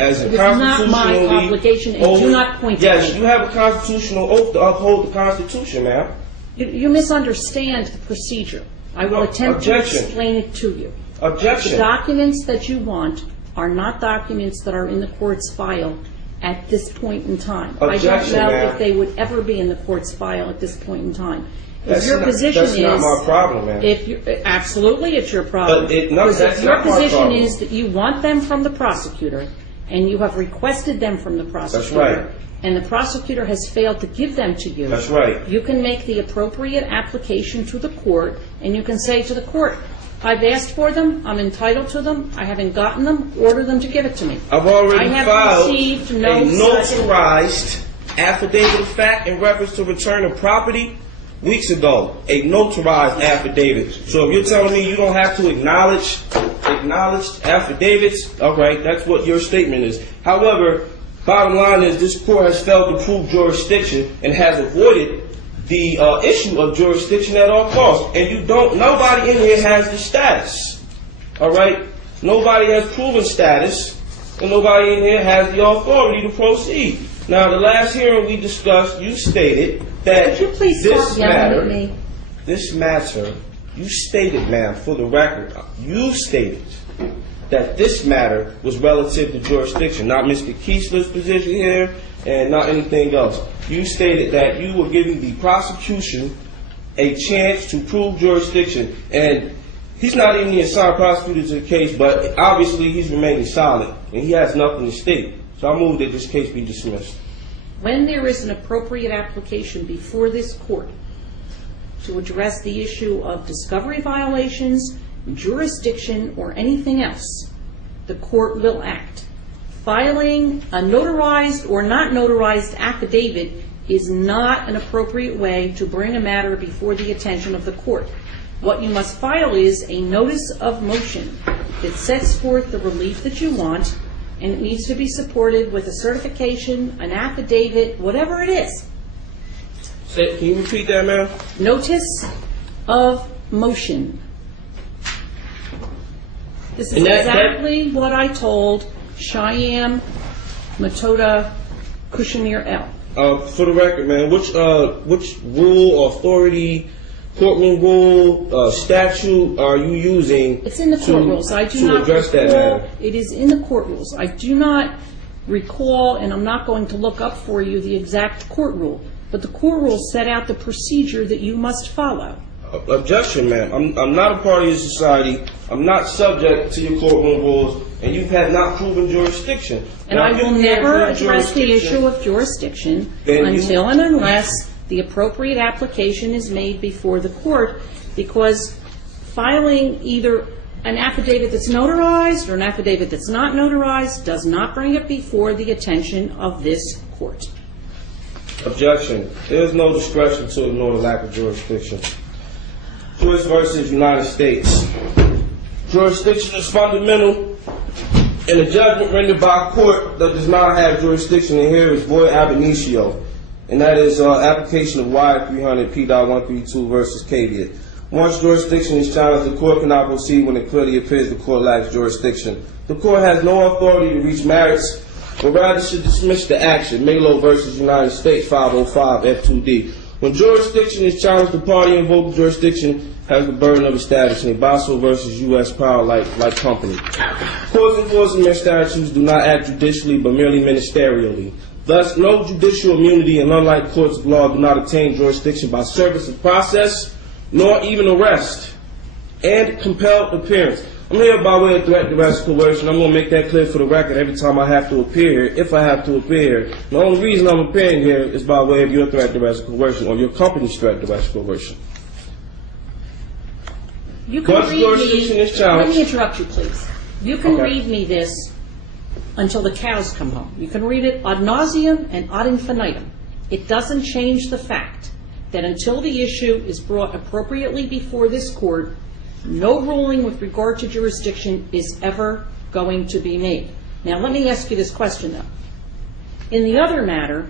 as a It is not my constitutionally obligation, and do not point to Yes, me. you have a constitutional oath to uphold the Constitution, ma'am. You misunderstand the procedure. I will attempt to Objection. explain it to you. Objection. The documents that you want are not documents that are in the court's file at this point in time. Objection, I don't know ma'am. if they would ever be in the court's file at this point in time. That's not my problem, ma'am. Absolutely, it's your problem. That's if your not my position problem. is that you want them from the prosecutor, and you have requested them from the prosecutor, That's right. and the prosecutor has failed to give them to you, That's right. you can make the appropriate application to the court, and you can say to the court, I've asked for them, I'm entitled to them, I haven't gotten them, order them to give it to me. I've already I have filed received a no notarized affidavit of fact in reference to return of property weeks ago. A notarized affidavit. So if you're telling me you don't have to acknowledged affidavits, all right, that's what your statement is. However, bottom line is this court has failed to prove jurisdiction and has avoided the issue of jurisdiction at all costs. And nobody in here has the status. All right? Nobody has proven status, and nobody in here has the authority to proceed. Now, the last hearing we discussed, you stated that Could you please stop yelling at me? this matter, you stated, ma'am, for the record, you stated that this matter was relative to jurisdiction, not Mr. Keesler's position here and not anything else. You stated that you were giving the prosecution a chance to prove jurisdiction, and he's not even the assigned prosecutor to the case, but obviously he's remaining silent, and he has nothing to state. So I move that this case be dismissed. When there is an appropriate application before this court to address the issue of discovery violations, jurisdiction, or anything else, the court will act. Filing a notarized or not notarized affidavit is not an appropriate way to bring a matter before the attention of the court. What you must file is a notice of motion that sets forth the relief that you want, and it needs to be supported with a certification, an affidavit, whatever it is. Can you repeat that, ma'am? Notice of motion. This is exactly what I told Cheyenne Matoda Kushner L. For the record, man, which rule, authority, courtroom rule, statute are you using? It's in the court rules. I do to not address that recall. matter? It is in the court rules. I do not recall, and I'm not going to look up for you the exact court rule, but the court rules set out the procedure that you must follow. Objection, ma'am. I'm not a party to society. I'm not subject to your courtroom rules, and you have not proven jurisdiction. And now, I will never address the issue of jurisdiction until and unless the appropriate application is made before the court, because filing either an affidavit that's notarized or an affidavit that's not notarized does not bring it before the attention of this court. Objection. There is no discretion to ignore the lack of jurisdiction. Joyce versus United States. Jurisdiction is fundamental, and a judgment rendered by a court that does not have jurisdiction in here is void ab initio, and that is application of Y300 P.132 versus Caveat. Once jurisdiction is challenged, the court cannot proceed when it clearly appears the court lacks jurisdiction. The court has no authority to reach merits, but rather should dismiss the action. Melo versus United States 505 F2D. When jurisdiction is challenged, the party invoking jurisdiction has the burden of establishing. Basso versus U.S. Power Light Company. Courts enforcing their statutes do not act judicially but merely ministerially. Thus, no judicial immunity, and unlike courts of law, do not attain jurisdiction by service of process, nor even arrest and compelled appearance. I'm here by way of threat, duress, coercion. I'm going to make that clear for the record every time I have to appear here, if I have to appear here. The only reason I'm appearing here is by way of your threat, duress, coercion, or your company's threat, duress, coercion. You can Once jurisdiction is challenged. Let me interrupt you, please. You can Okay. read me this until the cows come home. You can read it ad nauseum and ad infinitum. It doesn't change the fact that until the issue is brought appropriately before this court, no ruling with regard to jurisdiction is ever going to be made. Now, let me ask you this question, though. In the other matter,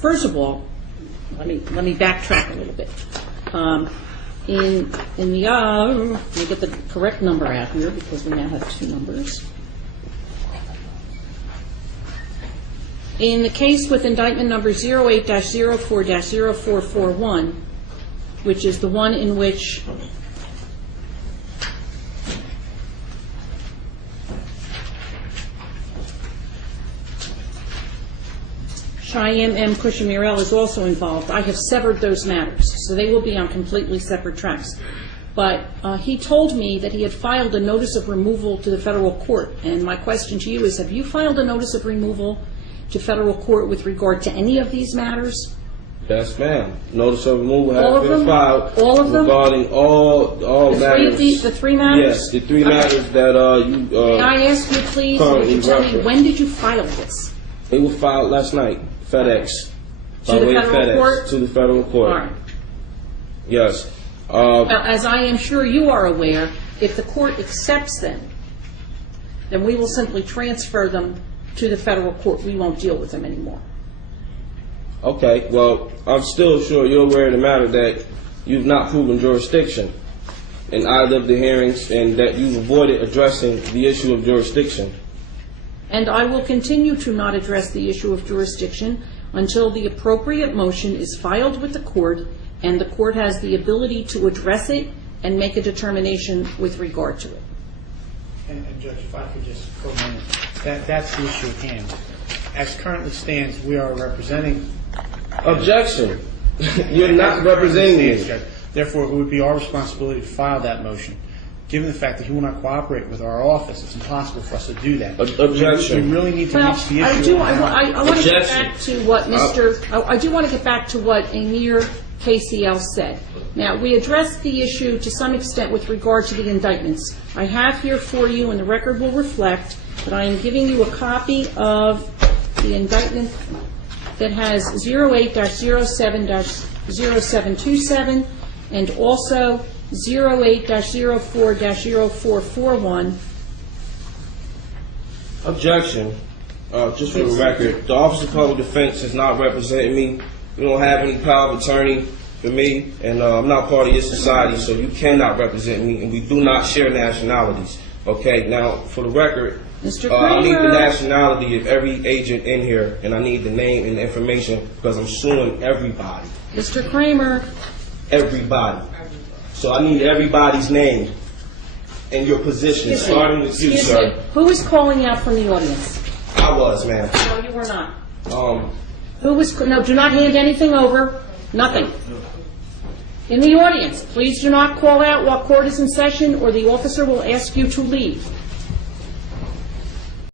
first of all, let me backtrack a little bit. Let me get the correct number out here because we now have two numbers. In the case with indictment number 08-04-0441, which is the one in which Cheyenne M. Cushing-Murrell is also involved, I have severed those matters, so they will be on completely separate tracks. But he told me that he had filed a notice of removal to the federal court, and my question to you is, have you filed a notice of removal to federal court with regard to any of these matters? Yes, ma'am. Notice of removal All has of been them? filed All of them? regarding all matters. The three matters? Yes, the three matters that you. May I ask you, please, would you tell me, when did you file this? They were filed last night, FedEx. To By the way of federal FedEx, court? to the federal court. All right. Yes. Now, as I am sure you are aware, if the court accepts them, then we will simply transfer them to the federal court. We won't deal with them anymore. Okay, well, I'm still sure you're aware of the matter that you've not proven jurisdiction in either of the hearings and that you've avoided addressing the issue of jurisdiction. And I will continue to not address the issue of jurisdiction until the appropriate motion is filed with the court and the court has the ability to address it and make a determination with regard to it. And Judge, if I could just comment, that's the issue at hand. As currently stands, we are representing. Objection. You're not representing me. Therefore, it would be our responsibility to file that motion. Given the fact that he will not cooperate with our office, it's impossible for us to do that. Objection. We really need to Well, reach the issue. I want to get Objection. back to what I do want to get back to what Amir KCL said. Now, we addressed the issue to some extent with regard to the indictments. I have here for you, and the record will reflect, that I am giving you a copy of the indictment that has 08-07-0727 and also 08-04-0441. Objection. Just for the record, the Office of Public Defense is not representing me. You don't have any power of attorney for me, and I'm not part of your society, so you cannot represent me, and we do not share nationalities. Okay, now, for the record, Mr. I need the Kramer. nationality of every agent in here, and I need the name and the information because I'm suing everybody. Mr. Kramer, Everybody. So I need everybody's name and your position, starting with you, excuse sir. me, who is calling out from the audience? I was, ma'am. No, you were not. Who was, no, do not hand anything over, nothing. In the audience, please do not call out while court is in session or the officer will ask you to leave.